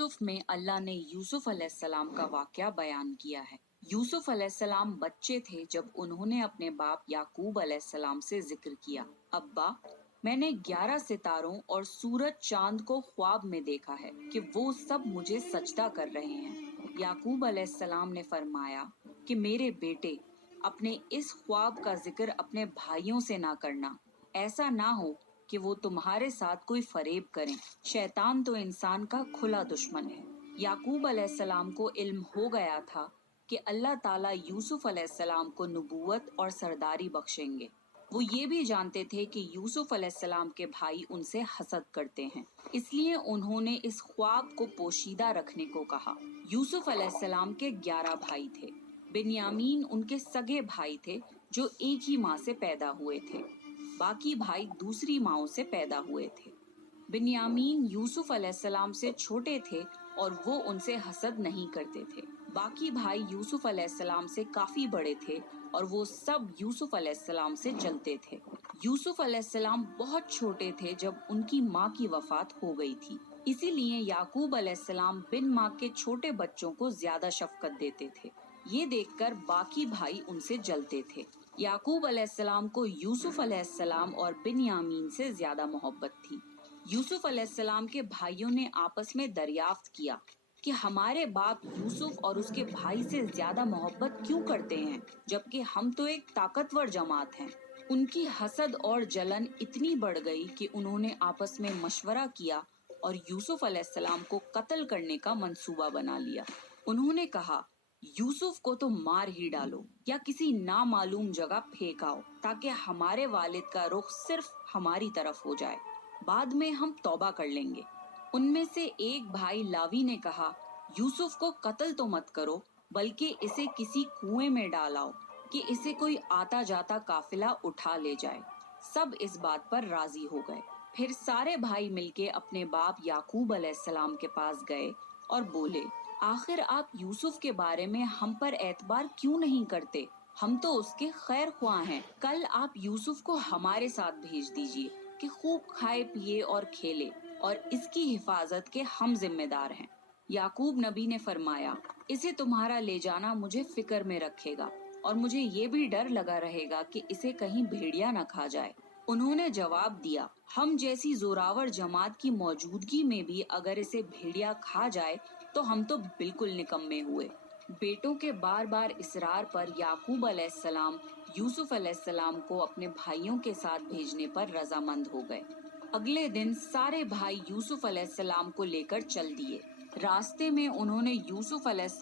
यूसुफ में अल्लाह ने यूसुफ अलैहिस्सलाम का वाकया बयान किया है। यूसुफ अलैहिस्सलाम बच्चे थे जब उन्होंने अपने बाप याकूब अलैहिस्सलाम से जिक्र किया, अब्बा, मैंने 11 सितारों और सूरज चांद को ख्वाब में देखा है कि वो सब मुझे सजदा कर रहे हैं। याकूब अलैहिस्सलाम ने फरमाया कि मेरे बेटे, अपने इस ख्वाब का जिक्र अपने भाइयों से ना करना, ऐसा ना हो कि वो तुम्हारे साथ कोई फरेब करें। शैतान तो इंसान का खुला दुश्मन है। याकूब अलैहिस्सलाम को इल्म हो गया था कि अल्लाह ताला यूसुफ अलैहिस्सलाम को नबूवत और सरदारी बख्शेंगे। वो ये भी जानते थे कि यूसुफ अलैहिस्सलाम के भाई उनसे हसद करते हैं, इसलिए उन्होंने इस ख्वाब को पोशीदा रखने को कहा। यूसुफ अलैहिस्सलाम के 11 भाई थे। बिन्यामीन उनके सगे भाई थे जो एक ही माँ से पैदा हुए थे। बाकी भाई दूसरी माँओं से पैदा हुए थे। बिन्यामीन यूसुफ अलैहिस्सलाम से छोटे थे और वो उनसे हसद नहीं करते थे। बाकी भाई यूसुफ अलैहिस्सलाम से काफी बड़े थे और वो सब यूसुफ अलैहिस्सलाम से जलते थे। यूसुफ अलैहिस्सलाम बहुत छोटे थे जब उनकी माँ की वफात हो गई थी, इसीलिए याकूब अलैहिस्सलाम बिन माँ के छोटे बच्चों को ज्यादा शफकत देते थे। ये देखकर बाकी भाई उनसे जलते थे। याकूब अलैहिस्सलाम को यूसुफ अलैहिस्सलाम और बिन्यामीन से ज्यादा मोहब्बत थी। यूसुफ अलैहिस्सलाम के भाइयों ने आपस में दरियाफ्त किया कि हमारे बाप यूसुफ और उसके भाई से ज्यादा मोहब्बत क्यों करते हैं, जबकि हम तो एक ताकतवर जमात हैं। उनकी हसद और जलन इतनी बढ़ गई कि उन्होंने आपस में मशवरा किया और यूसुफ अलैहिस्सलाम को कत्ल करने का मंसूबा बना लिया। उन्होंने कहा, यूसुफ को तो मार ही डालो या किसी नामालूम जगह फेंक आओ ताकि हमारे वालिद का रुख सिर्फ हमारी तरफ हो जाए, बाद में हम तौबा कर लेंगे। उनमें से एक भाई लावी ने कहा, यूसुफ को कत्ल तो मत करो, बल्कि इसे किसी कुएं में डालाओ कि इसे कोई आता जाता काफिला उठा ले जाए। सब इस बात पर राजी हो गए। फिर सारे भाई मिलके अपने बाप याकूब अलैहिस्सलाम के पास गए और बोले, आखिर आप यूसुफ के बारे में हम पर एतबार क्यों नहीं करते? हम तो उसके खैर ख्वाह हैं। कल आप यूसुफ को हमारे साथ भेज दीजिए कि खूब खाए पिए और खेले, और इसकी हिफाजत के हम जिम्मेदार हैं। याकूब नबी ने फरमाया, इसे तुम्हारा ले जाना मुझे फिक्र में रखेगा और मुझे ये भी डर लगा रहेगा कि इसे कहीं भेड़िया न खा जाए। उन्होंने जवाब दिया, हम जैसी जोरावर जमात की मौजूदगी में भी अगर इसे भेड़िया खा जाए तो हम तो बिल्कुल निकम्मे हुए। बेटों के बार बार इसरार पर याकूब अलैहिस्सलाम यूसुफ अलैहिस्सलाम को अपने भाइयों के साथ भेजने पर रजामंद हो गए। अगले दिन सारे भाई यूसुफ अलैहिस्सलाम को लेकर चल दिए। रास्ते में उन्होंने यूसुफ अलैहिस्सलाम